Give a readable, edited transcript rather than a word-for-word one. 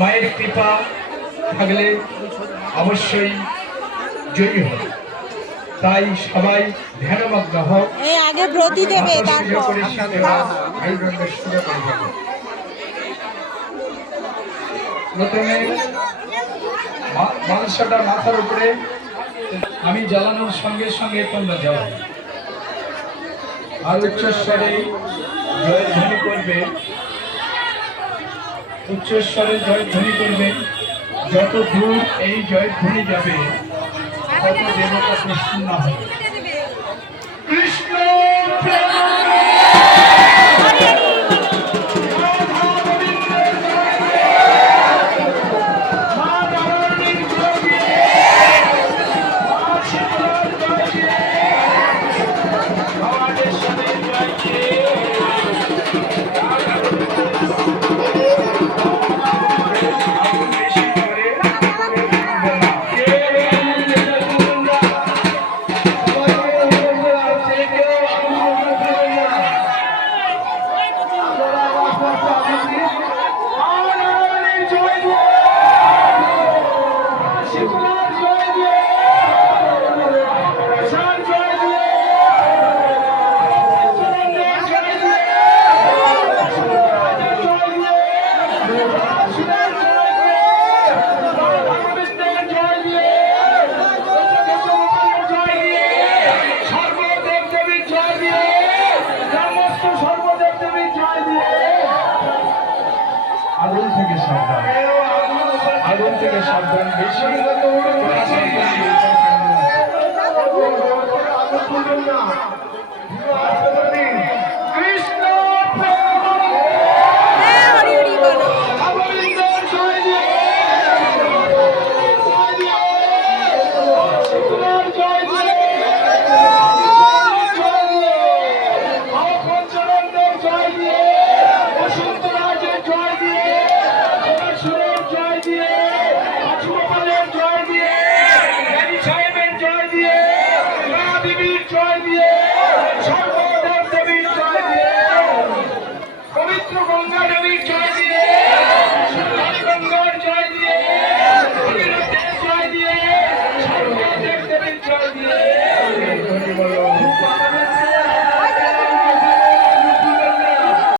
মায়ের কৃপা থাকলে অবশ্যই জয়ী হবে। তাই সবাই ধ্যানমগ্ন হোক। আগে ব্রতি দেবে, প্রথমে মাংসটা মাথার উপরে আমি জ্বালানোর সঙ্গে সঙ্গে তোমরা যাও আর উচ্চস্বরে জয়ধ্বনি করবে, উচ্চস্বরে জয়ধ্বনি করবে। যত দূর এই জয়ধ্বনি যাবে তত দেবতা প্রসন্ন হবে। কৃষ্ণ আগুন থেকে সাবধান, আগুন থেকে সাবধান। বেশি